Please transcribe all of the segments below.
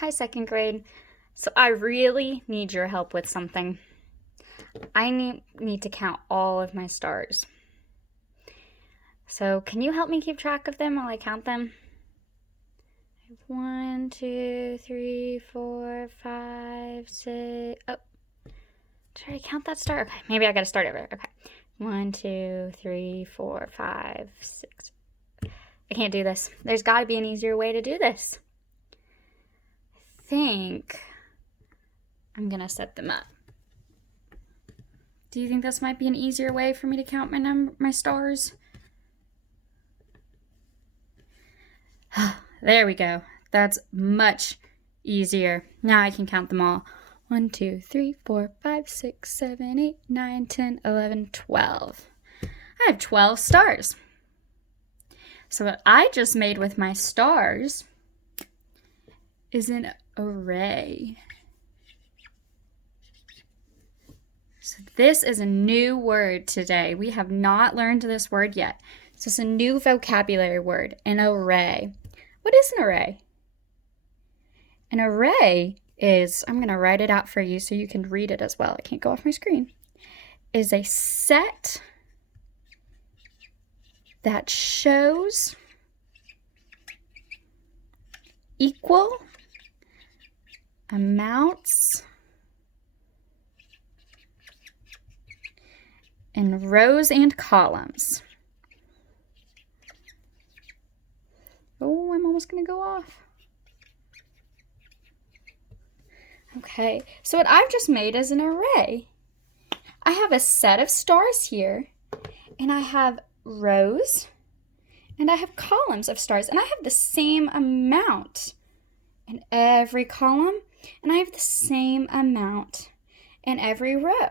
Hi, second grade. So I really need your help with something. I need to count all of my stars. So can you help me keep track of them while I count them? 1, 2, 3, 4, 5, 6. Oh, did I count that star? Okay, maybe I gotta start over. Okay. 1, 2, 3, 4, 5, 6. I can't do this. There's gotta be an easier way to do this. I think I'm gonna set them up. Do you think this might be an easier way for me to count my stars? There we go. That's much easier. Now I can count them all. 1, 2, 3, 4, 5, 6, 7, 8, 9, 10, 11, 12. I have 12 stars. So what I just made with my stars is an array. So this is a new word today. We have not learned this word yet. So it's a new vocabulary word, an array. What is an array? An array is, I'm going to write it out for you so you can read it as well. I can't go off my screen. Is a set that shows equal amounts in rows and columns. Oh, I'm almost going to go off. Okay, so what I've just made is an array. I have a set of stars here, and I have rows, and I have columns of stars, and I have the same amount in every column, and I have the same amount in every row.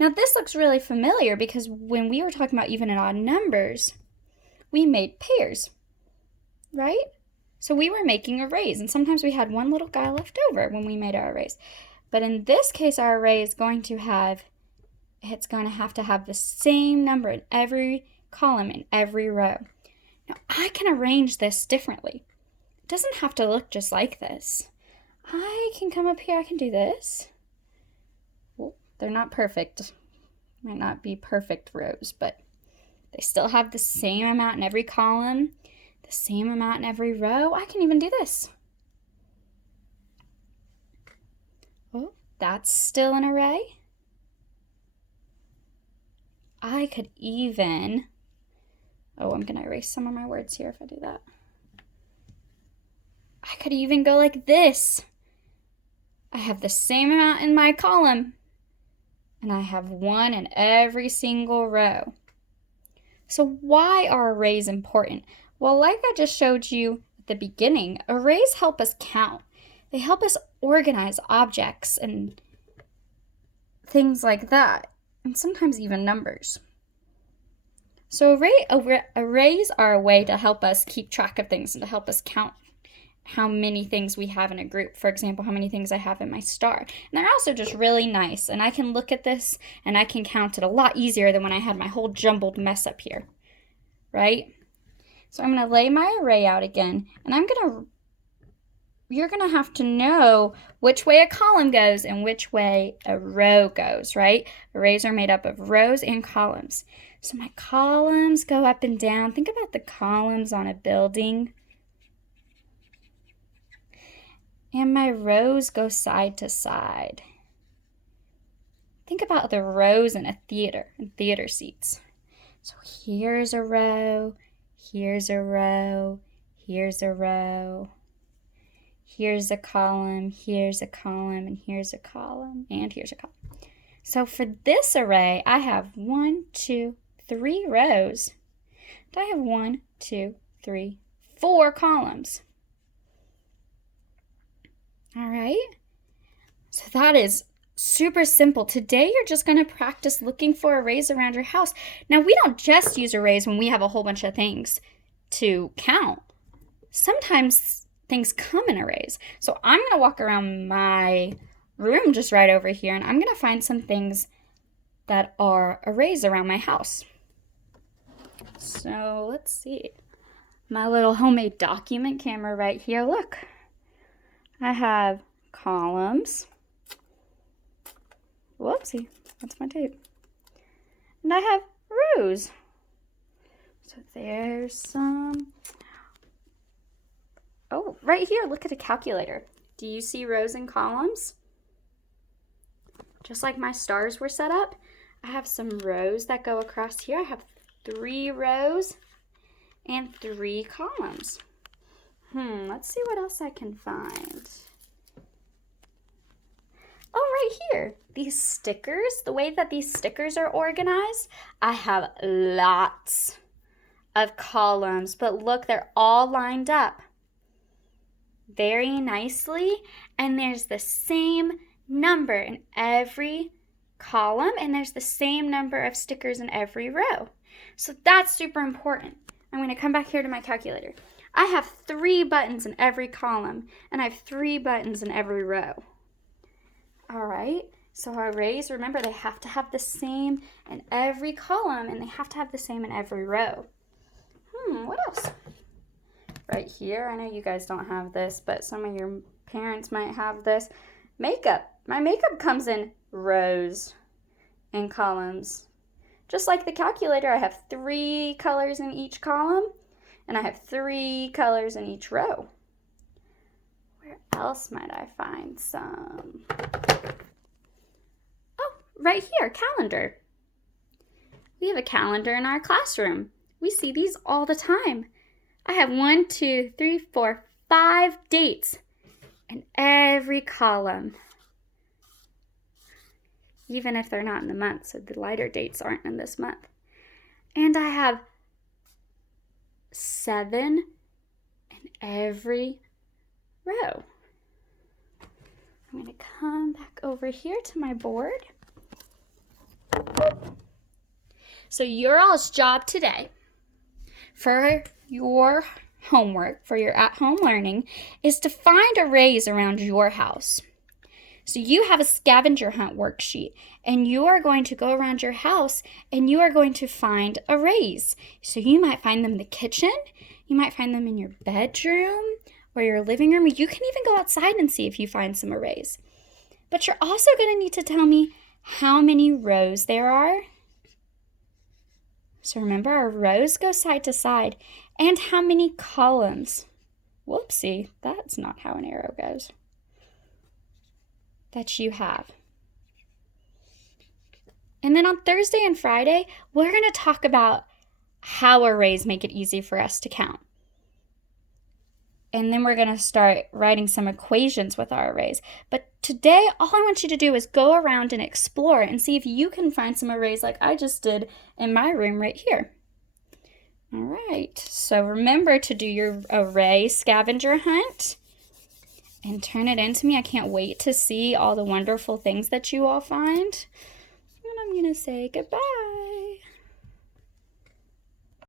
Now, this looks really familiar because when we were talking about even and odd numbers, we made pairs, right? So we were making arrays, and sometimes we had one little guy left over when we made our arrays. But in this case, our array is going to have, it's going to have the same number in every column, in every row. Now, I can arrange this differently. It doesn't have to look just like this. I can come up here, I can do this. Well, they're not perfect. Might not be perfect rows, but they still have the same amount in every column, the same amount in every row. I can even do this. Oh, that's still an array. I could even, I'm going to erase some of my words here if I do that. I could even go like this. I have the same amount in my column, and I have one in every single row. So why are arrays important? Well, like I just showed you at the beginning, arrays help us count. They help us organize objects and things like that, and sometimes even numbers. So arrays are a way to help us keep track of things and to help us count how many things we have in a group. For example, how many things I have in my star. And they're also just really nice, and I can look at this and I can count it a lot easier than when I had my whole jumbled mess up here, right? So I'm going to lay my array out again, and you're going to have to know which way a column goes and which way a row goes, right? Arrays are made up of rows and columns. So my columns go up and down. Think about the columns on a building. And my rows go side to side. Think about the rows in theater seats. So here's a row, here's a row, here's a row. Here's a column, here's a column, and here's a column, and here's a column. So for this array, I have 1, 2, 3 rows. I have 1, 2, 3, 4 columns. All right, so that is super simple. Today, you're just going to practice looking for arrays around your house. Now, we don't just use arrays when we have a whole bunch of things to count. Sometimes things come in arrays. So I'm going to walk around my room just right over here, and I'm going to find some things that are arrays around my house. So let's see. My little homemade document camera right here. Look. I have columns. Whoopsie, that's my tape. And I have rows. So there's some. Oh, right here, look at a calculator. Do you see rows and columns? Just like my stars were set up, I have some rows that go across here. I have 3 rows and 3 columns. Let's see what else I can find. Oh, right here, these stickers, the way that these stickers are organized, I have lots of columns, but look, they're all lined up very nicely, and there's the same number in every column, and there's the same number of stickers in every row. So that's super important. I'm going to come back here to my calculator. I have 3 buttons in every column, and I have 3 buttons in every row. All right, so our arrays, remember, they have to have the same in every column, and they have to have the same in every row. What else? Right here, I know you guys don't have this, but some of your parents might have this. Makeup. My makeup comes in rows and columns. Just like the calculator, I have 3 colors in each column, and I have 3 colors in each row. Where else might I find some? Oh, right here, calendar. We have a calendar in our classroom. We see these all the time. I have 1, 2, 3, 4, 5 dates in every column, even if they're not in the month, so the lighter dates aren't in this month. And I have 7 in every row. I'm going to come back over here to my board. So your all's job today for your homework, for your at-home learning, is to find arrays around your house. So you have a scavenger hunt worksheet, and you are going to go around your house and you are going to find arrays. So you might find them in the kitchen, you might find them in your bedroom or your living room, or you can even go outside and see if you find some arrays. But you're also going to need to tell me how many rows there are. So remember, our rows go side to side, and how many columns. Whoopsie, that's not how an arrow goes. That you have. And then on Thursday and Friday, we're going to talk about how arrays make it easy for us to count. And then we're going to start writing some equations with our arrays. But today, all I want you to do is go around and explore and see if you can find some arrays like I just did in my room right here. All right, so remember to do your array scavenger hunt and turn it in to me. I can't wait to see all the wonderful things that you all find. And I'm going to say goodbye.